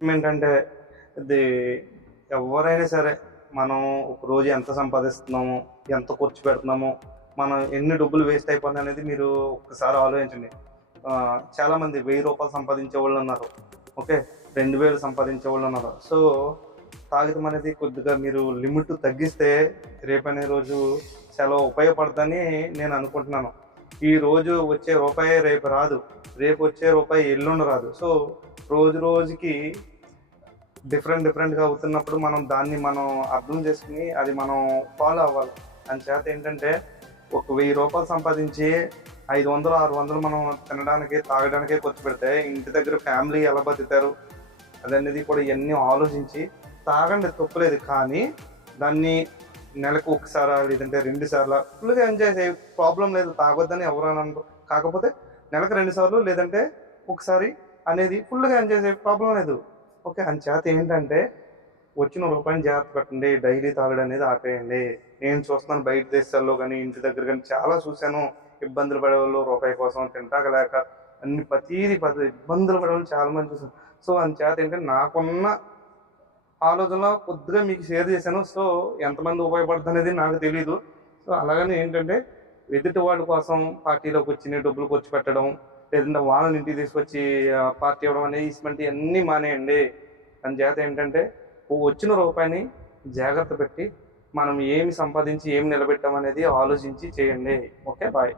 ఏంటంటే ఇది ఎవరైనా సరే మనం ఒక రోజు ఎంత సంపాదిస్తున్నాము, ఎంత ఖర్చు పెడుతున్నాము, మనం ఎన్ని డబ్బులు వేస్ట్ అయిపోతుంది అనేది మీరు ఒక్కసారి ఆలోచించండి. చాలామంది రూ. 1000 సంపాదించే వాళ్ళు ఉన్నారు. ఓకే. 2000 సంపాదించే వాళ్ళు ఉన్నారు. సో తాగడం అనేది కొద్దిగా మీరు లిమిట్ తగ్గిస్తే రేపనే రోజు చాలా ఉపయోగపడుతుందని నేను అనుకుంటున్నాను. ఈ రోజు వచ్చే రూపాయి రేపు రాదు. రేపు వచ్చే రూపాయి ఎల్లుండి రాదు. సో రోజు రోజుకి డిఫరెంట్‌గా అవుతున్నప్పుడు మనం అర్థం చేసుకొని అది మనం ఫాలో అవ్వాలి. అంచేత ఏంటంటే ఒక రూ. 1000 సంపాదించి 500, 600 మనం తినడానికి, తాగడానికే ఖర్చు పెడితే ఇంటి దగ్గర ఫ్యామిలీ ఎలా బతుకుతారు? అదనేది కూడా ఇయన్నీ ఆలోచించి తాగండి తప్పులేదు. కానీ దాన్ని నెలకు ఒకసారా లేదంటే 2 సార్లా ఫుల్‌గా ఎంజాయ్ ప్రాబ్లమ్ లేదు. తాగొద్దని ఎవరు అనరు. కాకపోతే నెలకు 2 సార్లు లేదంటే ఒకసారి అనేది ఫుల్‌గా ఎంజాయ్ ప్రాబ్లమ్ లేదు. ఓకే. అంచేత ఏంటంటే వచ్చిన రూపాయిని జాగ్రత్త పెట్టండి. డైలీ తాగడమనేది ఆపేయండి. నేను చూస్తున్నాను బయట దేశాల్లో గానీ, ఇంటి దగ్గర గానీ చాలా చూశాను. ఇబ్బందులు పడేవాళ్ళు రూపాయి కోసం తింటాక లేక ప్రతీది ఇబ్బందులు పడేవాళ్ళు చాలా మంది చూసాను. సో అంచేత ఏంటంటే నాకున్న ఆలోచనలో కొద్దిగా మీకు షేర్ చేశాను. సో ఎంతమంది ఉపయోగపడుతుందనేది నాకు తెలీదు. సో అలాగని ఏంటంటే ఎదుటి వాళ్ళ కోసం పార్టీలోకొచ్చి డబ్బులు ఖర్చు పెట్టడం, లేదంటే వాళ్ళని ఇంటికి తీసుకొచ్చి పార్టీ ఇవ్వడం అనేది ఇటువంటియన్నీ మానేయండి. అంచేత ఏంటంటే వచ్చిన రూపాయిని జాగ్రత్త పెట్టి మనం ఏమి సంపాదించి ఏమి నిలబెట్టామనేది ఆలోచించి చేయండి. ఓకే. బాయ్.